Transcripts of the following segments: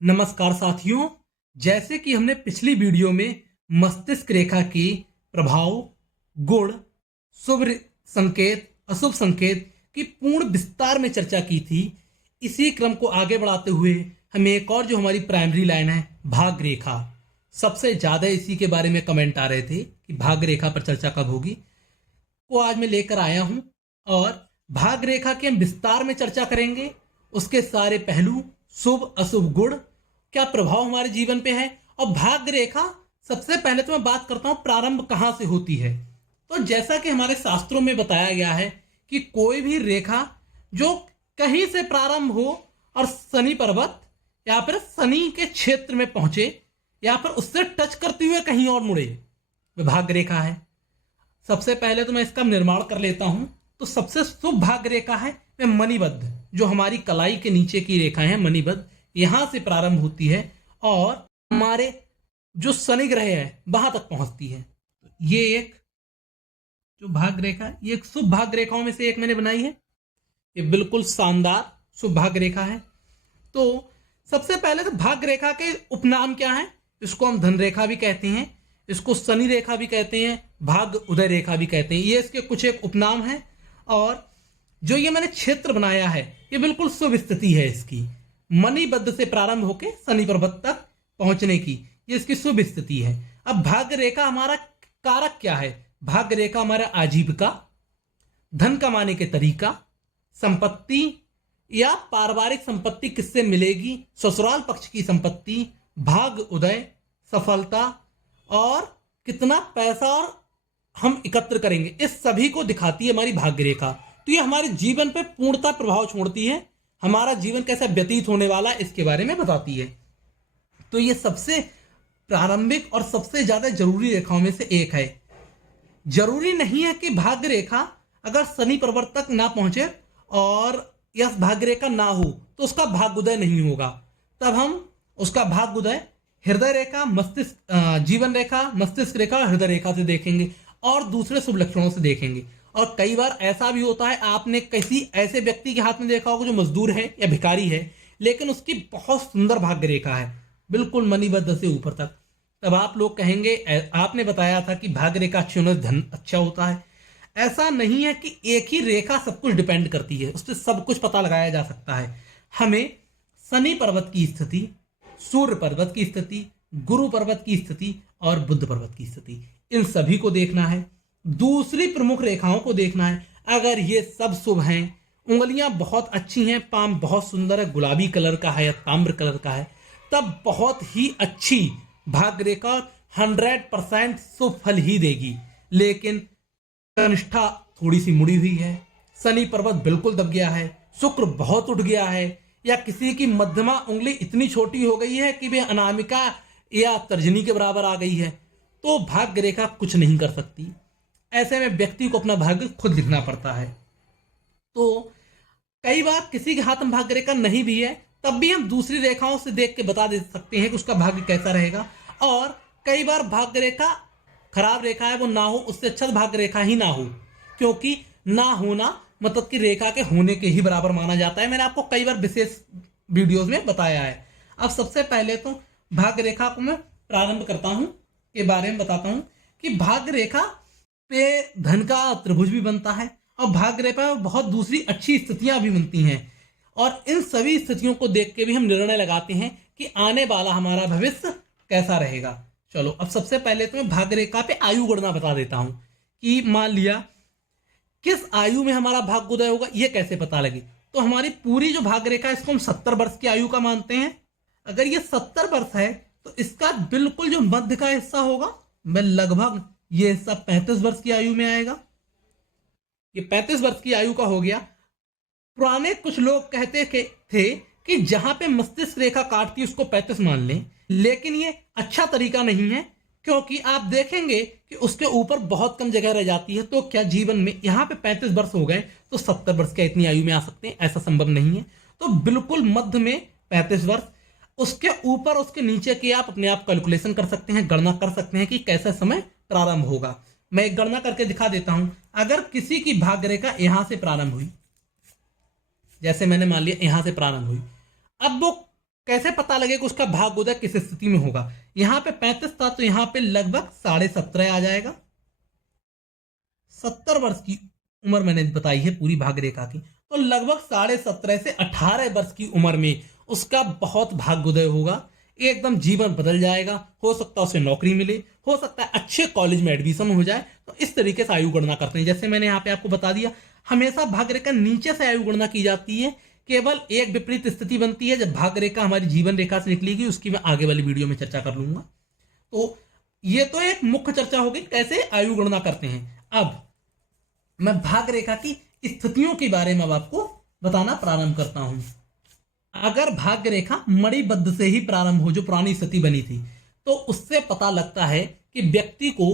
नमस्कार साथियों। जैसे कि हमने पिछली वीडियो में मस्तिष्क रेखा की प्रभाव, गुण, संकेत, अशुभ संकेत की पूर्ण विस्तार में चर्चा की थी। इसी क्रम को आगे बढ़ाते हुए हमें एक और जो हमारी प्राइमरी लाइन है भाग रेखा, सबसे ज़्यादा इसी के बारे में कमेंट आ रहे थे कि भाग रेखा पर चर्चा कब होगी, को आज मैं लेकर आया हूं। और भाग रेखा के हम विस्तार में चर्चा करेंगे, उसके सारे पहलू, शुभ अशुभ गुण, क्या प्रभाव हमारे जीवन पे है। और भाग्य रेखा, सबसे पहले तो मैं बात करता हूं प्रारंभ कहां से होती है। तो जैसा कि हमारे शास्त्रों में बताया गया है कि कोई भी रेखा जो कहीं से प्रारंभ हो और शनि पर्वत या फिर शनि के क्षेत्र में पहुंचे या फिर उससे टच करते हुए कहीं और मुड़े, वह भाग्य रेखा है। सबसे पहले तो मैं इसका निर्माण कर लेता हूं। तो सबसे शुभ भाग्य रेखा है वह मणिबद्ध, जो हमारी कलाई के नीचे की रेखाएं हैं, मणिबद्ध यहां से प्रारंभ होती है और हमारे जो शनि ग्रह है वहां तक पहुंचती है। ये एक जो भाग्य रेखा, ये एक शुभ भाग्य रेखाओं में से एक मैंने बनाई है। ये बिल्कुल शानदार शुभ भाग्य रेखा है। तो सबसे पहले तो भाग्य रेखा के उपनाम क्या है। इसको हम धन रेखा भी कहते हैं, इसको शनि रेखा भी कहते हैं, भाग्य उदय रेखा भी कहते हैं। ये इसके कुछ एक उपनाम है। और जो ये मैंने क्षेत्र बनाया है ये बिल्कुल शुभ स्थिति है इसकी, मणिबद्ध से प्रारंभ होकर शनि पर्वत तक पहुंचने की, ये इसकी शुभ स्थिति है। अब भाग्य रेखा हमारा कारक क्या है। भाग्य रेखा हमारा आजीविका, धन कमाने के तरीका, संपत्ति या पारिवारिक संपत्ति किससे मिलेगी, ससुराल पक्ष की संपत्ति, भाग्य उदय, सफलता और कितना पैसा और हम एकत्र करेंगे, इस सभी को दिखाती है हमारी भाग्य रेखा। तो ये हमारे जीवन पे पूर्णतः प्रभाव छोड़ती है, हमारा जीवन कैसा व्यतीत होने वाला है इसके बारे में बताती है। तो ये सबसे प्रारंभिक और सबसे ज्यादा जरूरी रेखाओं में से एक है। जरूरी नहीं है कि भाग्य रेखा अगर शनि पर्वत तक ना पहुंचे और यह भाग्य रेखा ना हो तो उसका भाग्योदय नहीं होगा। तब हम उसका भाग्योदय हृदय रेखा, मस्तिष्क, जीवन रेखा, मस्तिष्क रेखा और हृदय रेखा से देखेंगे और दूसरे शुभ लक्षणों से देखेंगे। और कई बार ऐसा भी होता है, आपने किसी ऐसे व्यक्ति के हाथ में देखा होगा जो मजदूर है या भिखारी है, लेकिन उसकी बहुत सुंदर भाग्य रेखा है, बिल्कुल मणिबद्ध से ऊपर तक। तब आप लोग कहेंगे आपने बताया था कि भाग्य रेखा अच्छी होने से धन अच्छा होता है। ऐसा नहीं है कि एक ही रेखा सब कुछ डिपेंड करती है, उससे सब कुछ पता लगाया जा सकता है। हमें शनि पर्वत की स्थिति, सूर्य पर्वत की स्थिति, गुरु पर्वत की स्थिति और बुध पर्वत की स्थिति, इन सभी को देखना है। दूसरी प्रमुख रेखाओं को देखना है। अगर ये सब शुभ हैं, उंगलियां बहुत अच्छी हैं, पाम बहुत सुंदर है, गुलाबी कलर का है या ताम्र कलर का है, तब बहुत ही अच्छी भाग्य रेखा 100% शुभ फल ही देगी। लेकिन कनिष्ठा थोड़ी सी मुड़ी हुई है, शनि पर्वत बिल्कुल दब गया है, शुक्र बहुत उठ गया है, या किसी की मध्यमा उंगली इतनी छोटी हो गई है कि वे अनामिका या तर्जनी के बराबर आ गई है, तो भाग्य रेखा कुछ नहीं कर सकती। ऐसे में व्यक्ति को अपना भाग्य खुद लिखना पड़ता है। तो कई बार किसी के हाथ में भाग्य रेखा नहीं भी है, तब भी हम दूसरी रेखाओं से देख के बता दे सकते हैं कि उसका भाग्य कैसा रहेगा। और कई बार भाग्य रेखा खराब रेखा है वो ना हो, उससे अच्छा भाग्य रेखा ही ना हो, क्योंकि ना होना मतलब कि रेखा के होने के ही बराबर माना जाता है। मैंने आपको कई बार विशेष वीडियोस में बताया है। अब सबसे पहले तो भाग्य रेखा को मैं प्रारंभ करता हूं, के बारे में बताता हूं कि भाग्य रेखा पे धन का त्रिभुज भी बनता है और भाग्य रेखा में बहुत दूसरी अच्छी स्थितियां भी बनती हैं। और इन सभी स्थितियों को देख के भी हम निर्णय लगाते हैं कि आने वाला हमारा भविष्य कैसा रहेगा। चलो, अब सबसे पहले तो मैं भाग्य रेखा पे आयु गणना बता देता हूं कि मान लिया किस आयु में हमारा भाग्योदय होगा, यह कैसे पता लगे। तो हमारी पूरी जो भाग्य रेखा है इसको हम 70 वर्ष की आयु का मानते हैं। अगर ये 70 वर्ष है तो इसका बिल्कुल जो मध्य का हिस्सा होगा वह लगभग ये हिस्सा 35 वर्ष की आयु में आएगा। ये 35 वर्ष की आयु का हो गया। पुराने कुछ लोग कहते थे कि जहां पे मस्तिष्क रेखा काटती है उसको 35 मान लें, लेकिन ये अच्छा तरीका नहीं है, क्योंकि आप देखेंगे कि उसके ऊपर बहुत कम जगह रह जाती है। तो क्या जीवन में यहाँ पे 35 वर्ष हो गए तो 70 वर्ष क्या इतनी आयु में आ सकते हैं? ऐसा संभव नहीं है। तो बिल्कुल मध्य में 35 वर्ष, उसके ऊपर उसके नीचे की आप अपने आप कैलकुलेशन कर सकते हैं, गणना कर सकते हैं कि कैसा समय प्रारंभ होगा। मैं एक गणना करके दिखा देता हूं। अगर किसी की भाग्य रेखा यहां से प्रारंभ हुई, जैसे मैंने मान लिया यहां से प्रारंभ हुई, अब वो कैसे पता लगेगा उसका भाग्योदय किस स्थिति में होगा? यहां पे 35 था तो यहां पे लगभग 17.5 आ जाएगा। 70 वर्ष की उम्र मैंने बताई है पूरी भाग रेखा की, तो लगभग 17.5 से 18 वर्ष की उम्र में उसका बहुत भाग्योदय होगा, एकदम जीवन बदल जाएगा। हो सकता है उसे नौकरी मिले, हो सकता है अच्छे कॉलेज में एडमिशन हो जाए। तो इस तरीके से आयु गणना करते हैं। जैसे मैंने यहाँ पे आपको बता दिया, हमेशा भाग्य रेखा नीचे से आयु गणना की जाती है। केवल एक विपरीत स्थिति बनती है जब भाग्य रेखा हमारी जीवन रेखा से निकलेगी, उसकी मैं आगे वाली वीडियो में चर्चा कर लूंगा। तो ये तो एक मुख्य चर्चा होगी कैसे आयु गणना करते हैं। अब मैं भाग्य रेखा की स्थितियों के बारे में अब आपको बताना प्रारंभ करता हूं। अगर भाग्य रेखा मणिबद्ध से ही प्रारंभ हो, जो पुरानी स्थिति बनी थी, तो उससे पता लगता है कि व्यक्ति को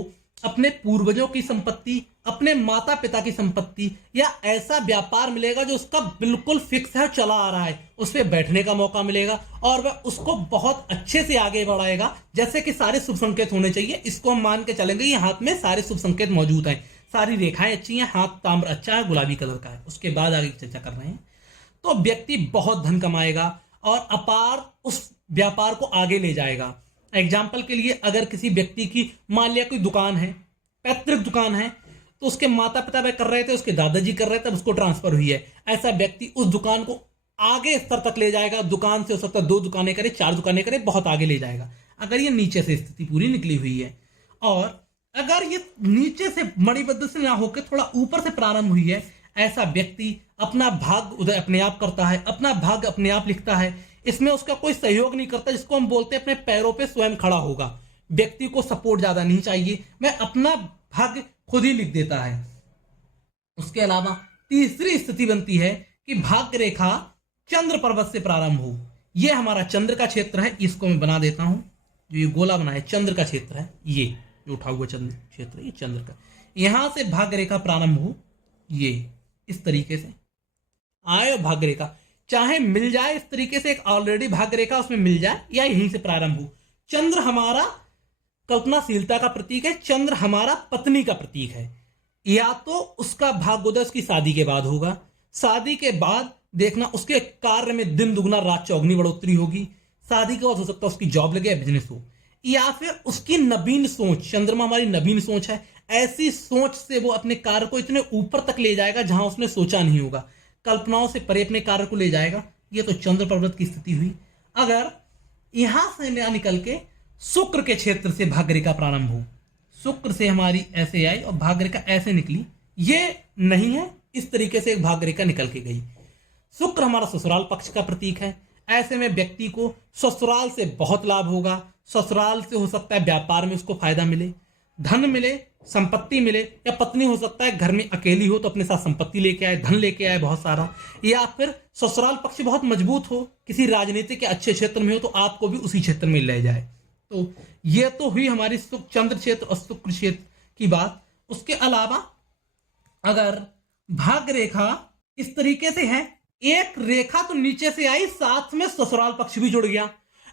अपने पूर्वजों की संपत्ति, अपने माता पिता की संपत्ति या ऐसा व्यापार मिलेगा जो उसका बिल्कुल फिक्स है, चला आ रहा है, उस पर बैठने का मौका मिलेगा और वह उसको बहुत अच्छे से आगे बढ़ाएगा। जैसे कि सारे शुभ संकेत होने चाहिए, इसको हम मान के चलेंगे। ये हाथ में सारे शुभ संकेत मौजूद हैं, सारी रेखाएं अच्छी हैं, हाथ ताम्र अच्छा है, गुलाबी कलर का है। उसके बाद आगे चर्चा कर रहे हैं। तो व्यक्ति बहुत धन कमाएगा और अपार उस व्यापार को आगे ले जाएगा। एग्जाम्पल के लिए, अगर किसी व्यक्ति की मान लिया कोई दुकान है, पैतृक दुकान है, तो उसके माता पिता वह कर रहे थे, उसके दादाजी कर रहे थे, तब उसको ट्रांसफर हुई है। ऐसा व्यक्ति उस दुकान को आगे स्तर तक ले जाएगा। दुकान से हो सकता है 2 दुकानें करे, 4 दुकानें करे, बहुत आगे ले जाएगा, अगर ये नीचे से स्थिति पूरी निकली हुई है। और अगर ये नीचे से मणिबद्ध से ना होकर थोड़ा ऊपर से प्रारंभ हुई है, ऐसा व्यक्ति अपना भाग्य उदय अपने आप करता है, अपना भाग्य अपने आप लिखता है। इसमें उसका कोई सहयोग नहीं करता, जिसको हम बोलते हैं अपने पैरों पे स्वयं खड़ा होगा। व्यक्ति को सपोर्ट ज्यादा नहीं चाहिए, मैं अपना भाग्य खुद ही लिख देता है। उसके अलावा तीसरी स्थिति बनती है कि भाग्य रेखा चंद्र पर्वत से प्रारंभ हो। यह हमारा चंद्र का क्षेत्र है, इसको मैं बना देता हूं। जो ये गोला बना है चंद्र का क्षेत्र है, ये जो उठा हुआ चंद्र क्षेत्र, ये चंद्र का। यहां से भाग्य रेखा प्रारंभ हो, ये इस तरीके से आए भाग्य रेखा, चाहे मिल जाए इस तरीके से, एक ऑलरेडी भाग्य रेखा उसमें मिल जाए, या यहीं से प्रारंभ हो। चंद्र हमारा कल्पनाशीलता का प्रतीक है, चंद्र हमारा पत्नी का प्रतीक है। या तो उसका भाग्योदय उसकी शादी के बाद होगा, शादी के बाद देखना उसके कार्य में दिन दुगना रात चौगनी बढ़ोतरी होगी। शादी के बाद हो सकता है उसकी जॉब लगे या बिजनेस हो, या फिर उसकी नवीन सोच, चंद्रमा हमारी नवीन सोच है, ऐसी सोच से वो अपने कार्य को इतने ऊपर तक ले जाएगा जहां उसने सोचा नहीं होगा, कल्पनाओं से परे अपने कार्य को ले जाएगा। ये तो चंद्र पर्वत की स्थिति हुई। अगर यहां से ना निकल के शुक्र के क्षेत्र से भाग्य रेखा प्रारंभ हो, शुक्र से हमारी ऐसे आई और भाग्य रेखा ऐसे निकली, ये नहीं है, इस तरीके से एक भाग्य रेखा निकल के गई। शुक्र हमारा ससुराल पक्ष का प्रतीक है। ऐसे में व्यक्ति को ससुराल से बहुत लाभ होगा। ससुराल से हो सकता है व्यापार में उसको फायदा मिले, धन मिले, संपत्ति मिले, या पत्नी हो सकता है घर में अकेली हो तो अपने साथ संपत्ति लेके आए, धन लेके आए बहुत सारा, या फिर ससुराल पक्ष बहुत मजबूत हो, किसी राजनीति के अच्छे क्षेत्र में हो तो आपको भी उसी क्षेत्र में ले जाए। तो ये तो हुई हमारी चंद्र क्षेत्र और शुक्र क्षेत्र की बात। उसके अलावा अगर भाग्य रेखा इस तरीके से है, एक रेखा तो नीचे से आई, साथ में ससुराल पक्ष भी जुड़ गया,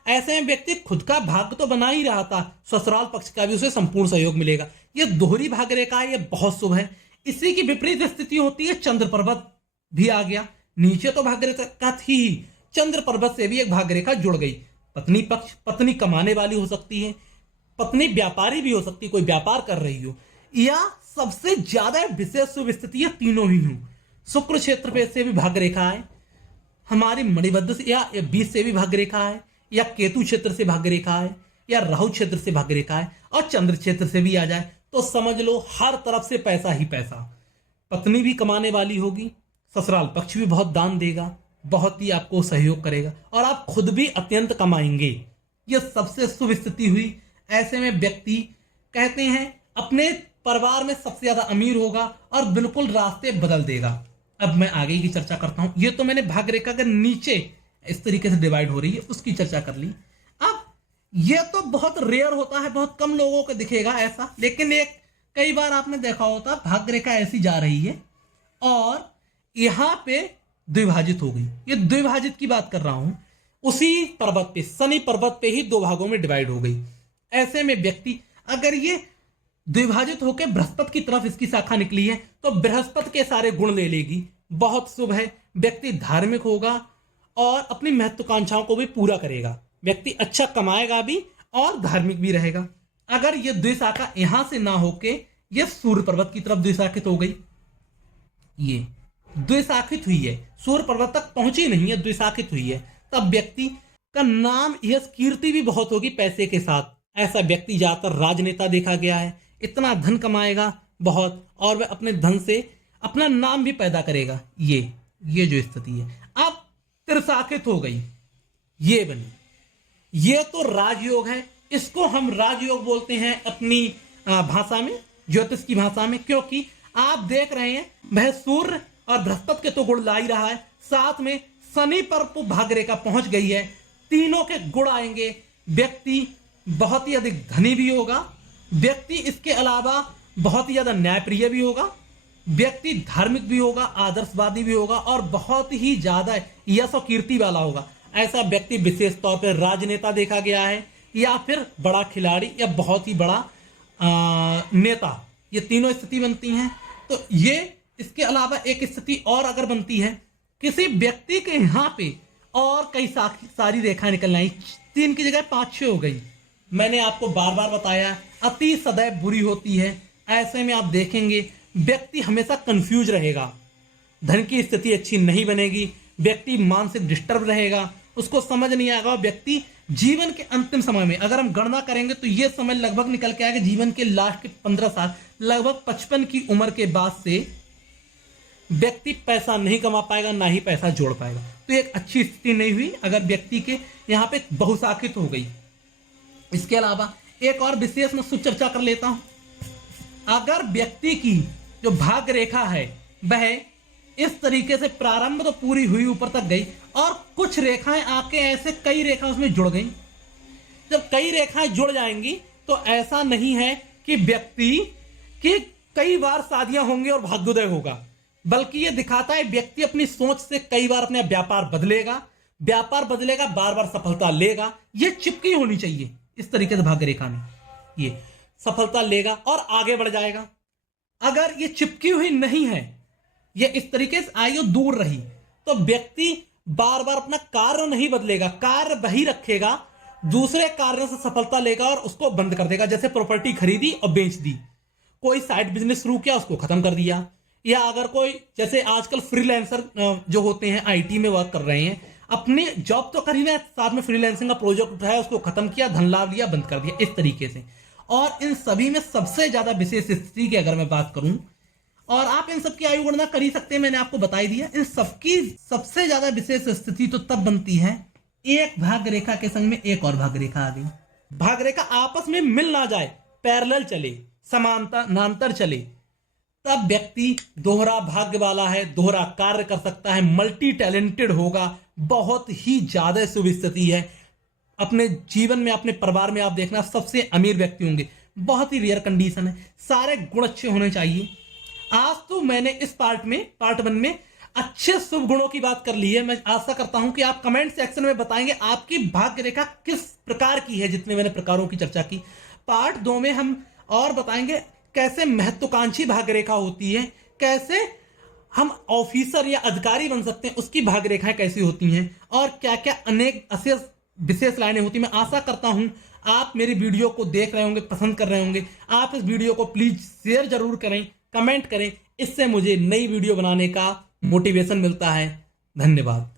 ऐसे में व्यक्ति खुद का भाग्य तो बना ही रहा था, ससुराल पक्ष का भी उसे संपूर्ण सहयोग मिलेगा। यह दोहरी भाग्य रेखा है, यह बहुत शुभ है। इसी की विपरीत स्थिति होती है, चंद्र पर्वत भी आ गया। नीचे तो भाग्य रेखा थी ही, चंद्र पर्वत से भी एक भाग्य रेखा जुड़ गई। पत्नी पक्ष, पत्नी कमाने वाली हो सकती है, पत्नी व्यापारी भी हो सकती है, कोई व्यापार कर रही हो, या सबसे ज्यादा विशेष शुभ स्थिति है तीनों ही हूं। शुक्र क्षेत्र पे से भी भाग्य रेखा है, हमारी मणिबद्ध से या बीच से भी भाग्य रेखा है, या केतु क्षेत्र से भाग्य रेखा है, या राहु क्षेत्र से भाग्य रेखा है, और चंद्र क्षेत्र से भी आ जाए तो समझ लो हर तरफ से पैसा ही पैसा। पत्नी भी कमाने वाली होगी, ससुराल पक्ष भी बहुत दान देगा, बहुत ही आपको सहयोग करेगा, और आप खुद भी अत्यंत कमाएंगे। यह सबसे शुभ स्थिति हुई। ऐसे में व्यक्ति कहते हैं अपने परिवार में सबसे ज्यादा अमीर होगा और बिल्कुल रास्ते बदल देगा। अब मैं आगे की चर्चा करता हूं। ये तो मैंने भाग्य रेखा के नीचे इस तरीके से डिवाइड हो रही है उसकी चर्चा कर ली। अब ये तो बहुत रेयर होता है, बहुत कम लोगों को दिखेगा ऐसा, लेकिन एक कई बार आपने देखा होता भाग्य रेखा ऐसी जा रही है और यहां पे द्विभाजित हो गई। ये द्विभाजित की बात कर रहा हूं, उसी पर्वत पे, शनि पर्वत पे ही 2 भागों में डिवाइड हो गई। ऐसे में व्यक्ति अगर ये द्विभाजित होकर बृहस्पति की तरफ इसकी शाखा निकली है तो बृहस्पति के सारे गुण ले लेगी, बहुत शुभ है। व्यक्ति धार्मिक होगा, और अपनी महत्वाकांक्षाओं को भी पूरा करेगा। व्यक्ति अच्छा कमाएगा भी और धार्मिक भी रहेगा। अगर ये द्विशाखा यहां से ना होके ये सूर्य पर्वत की तरफ द्विशाखित हो गई, ये द्विशाखित हुई है, सूर्य पर्वत तक पहुंची नहीं है, द्विशाखित हुई है, तब व्यक्ति का नाम, यश, कीर्ति भी बहुत होगी पैसे के साथ। ऐसा व्यक्ति ज्यादातर राजनेता देखा गया है। इतना धन कमाएगा बहुत, और वह अपने धन से अपना नाम भी पैदा करेगा। ये जो स्थिति है अब त्रिशाखित हो गई, ये बनी, ये तो राजयोग है। इसको हम राजयोग बोलते हैं अपनी भाषा में, ज्योतिष की भाषा में, क्योंकि आप देख रहे हैं वह सूर्य और बृहस्पति के तो गुण ला ही रहा है, साथ में शनि पर भाग्य रेखा पहुंच गई है, तीनों के गुण आएंगे। व्यक्ति बहुत ही अधिक धनी भी होगा, व्यक्ति इसके अलावा बहुत ही ज्यादा न्यायप्रिय भी होगा, व्यक्ति धार्मिक भी होगा, आदर्शवादी भी होगा, और बहुत ही ज्यादा यश और कीर्ति वाला होगा। ऐसा व्यक्ति विशेष तौर पर राजनेता देखा गया है, या फिर बड़ा खिलाड़ी, या बहुत ही बड़ा नेता। ये तीनों स्थिति बनती हैं। तो ये इसके अलावा एक स्थिति और अगर बनती है, किसी व्यक्ति के यहाँ पे और कई सारी रेखाएं निकल आई, 3 की जगह 5-6 हो गई। मैंने आपको बार बार बताया अति सदैव बुरी होती है। ऐसे में आप देखेंगे व्यक्ति हमेशा कंफ्यूज रहेगा, धन की स्थिति अच्छी नहीं बनेगी, व्यक्ति मानसिक डिस्टर्ब रहेगा, उसको समझ नहीं आएगा। व्यक्ति जीवन के अंतिम समय में अगर हम गणना करेंगे तो ये समय लगभग निकल के आएगा जीवन के लास्ट के 15 साल, लगभग 55 की उम्र के बाद से व्यक्ति पैसा नहीं कमा पाएगा, ना ही पैसा जोड़ पाएगा। तो एक अच्छी स्थिति नहीं हुई अगर व्यक्ति के यहाँ पे बहुशाखित हो गई। इसके अलावा एक और विशेष मैं चर्चा कर लेता हूं। अगर व्यक्ति की जो भाग्य रेखा है वह इस तरीके से प्रारंभ तो पूरी हुई, ऊपर तक गई, और कुछ रेखाएं आके ऐसे कई रेखाएं उसमें जुड़ गई। जब कई रेखाएं जुड़ जाएंगी तो ऐसा नहीं है कि व्यक्ति की कई बार शादियां होंगी और भाग्योदय होगा, बल्कि यह दिखाता है व्यक्ति अपनी सोच से कई बार अपना व्यापार बदलेगा, बार बार सफलता लेगा। यह चिपकी होनी चाहिए इस तरीके से भाग्य रेखा में, ये सफलता लेगा और आगे बढ़ जाएगा। अगर ये चिपकी हुई नहीं है, ये इस तरीके से आई और दूर रही, तो व्यक्ति बार बार अपना कार्य नहीं बदलेगा, कार्य वही रखेगा, दूसरे कार्यों से सफलता लेगा और उसको बंद कर देगा। जैसे प्रॉपर्टी खरीदी और बेच दी, कोई साइड बिजनेस शुरू किया उसको खत्म कर दिया, या अगर कोई जैसे आजकल फ्रीलांसर जो होते हैं आईटी में वर्क कर रहे हैं, अपनी जॉब तो करी ना, साथ में फ्रीलांसिंग का प्रोजेक्ट उठाया, उसको खत्म किया, धन लाभ लिया, बंद कर दिया, इस तरीके से। और इन सभी में सबसे ज्यादा विशेष स्थिति की अगर मैं बात करूं, और आप इन सबकी आयु गणना कर ही सकते हैं, मैंने आपको बता ही दिया। इन सबकी सबसे ज्यादा विशेष स्थिति तो तब बनती है एक भाग्य रेखा के संग में एक और भाग्य रेखा आ गई। भाग्य रेखा आपस में मिल ना जाए, पैरेलल चले, समांतर चले, तब व्यक्ति दोहरा भाग्य वाला है, दोहरा कार्य कर सकता है, मल्टी टैलेंटेड होगा, बहुत ही ज्यादा शुभ स्थिति है। अपने जीवन में, अपने परिवार में आप देखना सबसे अमीर व्यक्ति होंगे, बहुत ही रेयर कंडीशन है। सारे गुण अच्छे होने चाहिए। आज तो मैंने इस पार्ट 1 में अच्छे शुभ गुणों की बात कर ली है। मैं आशा करता हूं कि आप कमेंट सेक्शन में बताएंगे आपकी भाग्य रेखा किस प्रकार की है, जितने मैंने प्रकारों की चर्चा की। पार्ट 2 में हम और बताएंगे कैसे महत्वाकांक्षी भाग्य रेखा होती है, कैसे हम ऑफिसर या अधिकारी बन सकते हैं, उसकी भाग्य रेखाएं कैसी होती हैं, और क्या क्या अनेक विशेष लाइनें होती हैं। मैं आशा करता हूं आप मेरी वीडियो को देख रहे होंगे, पसंद कर रहे होंगे। आप इस वीडियो को प्लीज शेयर जरूर करें, कमेंट करें, इससे मुझे नई वीडियो बनाने का मोटिवेशन मिलता है। धन्यवाद।